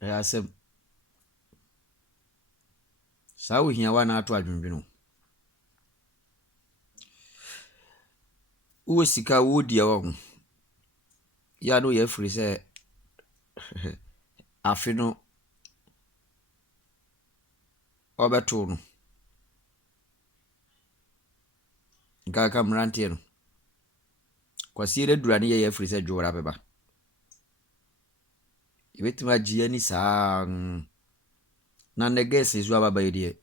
Asem. Sa wo hia wa na ato adwendweno. Wo sika wo dia wo. Ya no ye free say afi no obeto no. Nka mrantie no. Kwasi re dura ne ye free say dwora beba. Ibetima gia ni saa na neges izu ababa idie.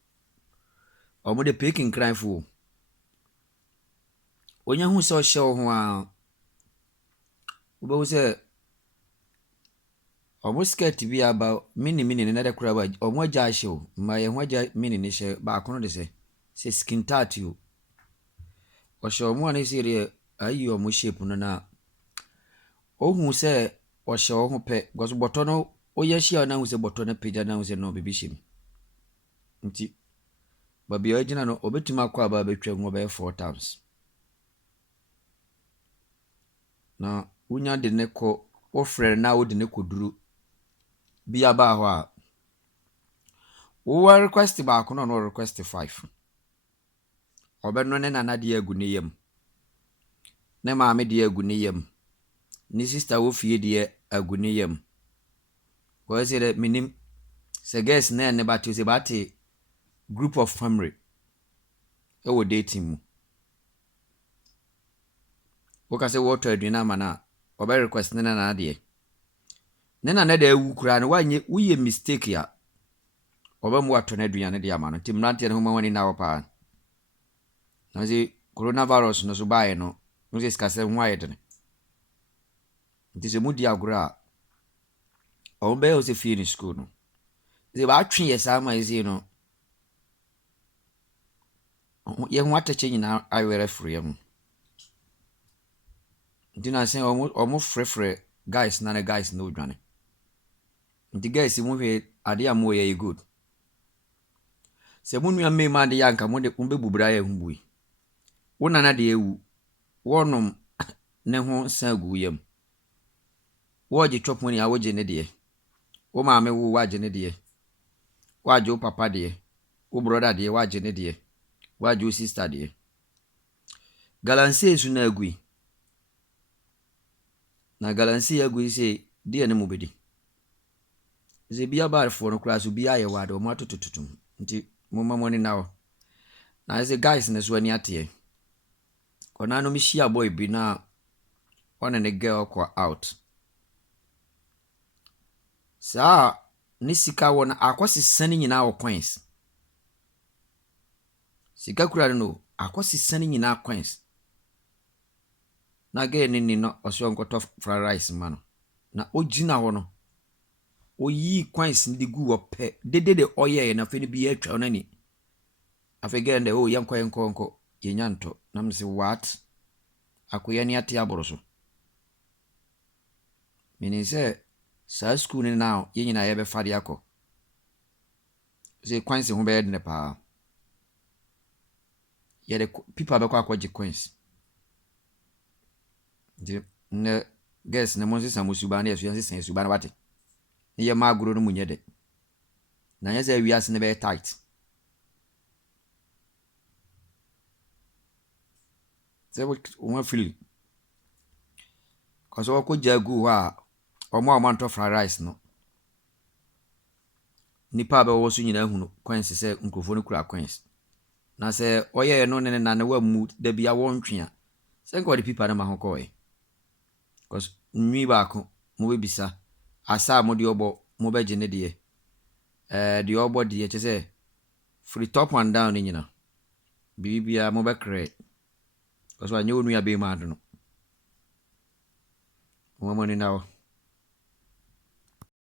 Omo de picking crime fu. Onya hu se o hye ho a wo se omo skirt bi aba mini ne de kura ba omo agya hye o ma ye ho agya mini ne hye ba kono de se skin tight o. O hye omo an se re ayi omo shape no na ohun se o hye ho pe gozo boto no oye hye na hu se boto na pija na hu se no bibi shim. Nti babi o gina no obetima akwa ba betwa ngo be 4 times. Na unya de ne ko ofre na wo de ne koduru bia ba ho a wo request ba kono no request 5 obeno ne nana de agu ne yam ne maame de agu ne yam ni sister wo fie de agu ne yam ko se de minim se guess na ne ba se ba te group of family e wo dating mu wo ka se wo to adwina mana obe request ne nana de ne nana de awu kura ne wanye uye mistake ya oba mu ato na aduane de ama no timrante ne ho mawani na wo pa na zi coronavirus no so bae no no se skase ho ayede ne nti se mudi agora o be o se fie ni school no ze ba twe ye sa ma ezi no ye ho atache nyina ayere free mu nti na se omo frefre guys na guys no dwane nti guys mu hwe ade am wo ye good se mu nua me ma de yanka mo de kumbe bubura ye humbui wo nana de ewu wonom ne ho sagu yam wo je twopon ya wo je ne de wo maame wo waje ne de waje wo papa de wo brother de waje ne de waje wo sister de galanse esu na agui na galanse agui se de ne mu bedi ze bia bar fo no kura so bia ye wade o ma totototum nti mo mamoni nawo na ze guys ne so ani ate kona no mi shia boy bi na one ne girl ko out sa ni sika won akwasi sani nyina wo coins sika kura no akwasi sani nyina coins na ge ni no oso nkoto fried rice mano na ogina ho no oyi coins ndi gu wo pe de oye na fe ni bi atwa na ni afege nde o yanko yenyanto na mse what akoya ni ate aboroso mini se sa school ni now ye nyina ye be fade akọ ze coins ho be de pa ye de people be kwa akọji coins de ne guess ne monsi samusu ba na yesu yansi sensu ba na bate ni ye maguro no munye de na ye ze wiase ne be tight ze wo feel cause wo ko jagu wa omo anto fried rice no nipa be wo so nyina hunu coins se nkrofo no kura coins na se oye no ne na wa mu da bia wo ntwea se nko de pipa na ma ho ko cause nwi ba ko mo be bisa asa mo de obo mo be je ne de de obo de che se free top and down ni nyina bibia mo be kre cause wa nyu nua be ma do no mo mo ni nawo